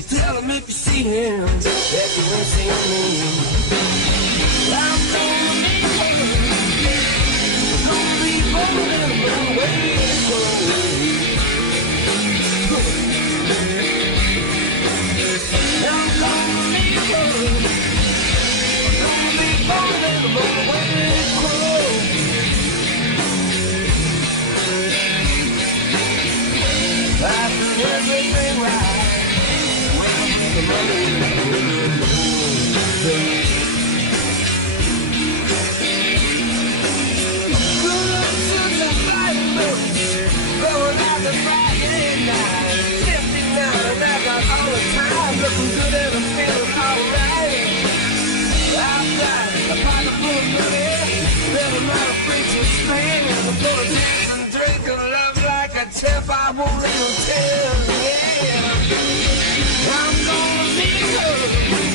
You tell him if you see him that you won't see me. I'm gonna be rolling my way away. I'm gonna be rolling my way away. I do everything right. The money good up to the Friday notes, going out the Friday night. 59 and I got all the time, looking good and I'm feeling alright. I've got a pocket full of money that I'm not afraid to spend. I'm gonna dance and drink and love like a champ. I won't let them tell, yeah. I'm gonna be good.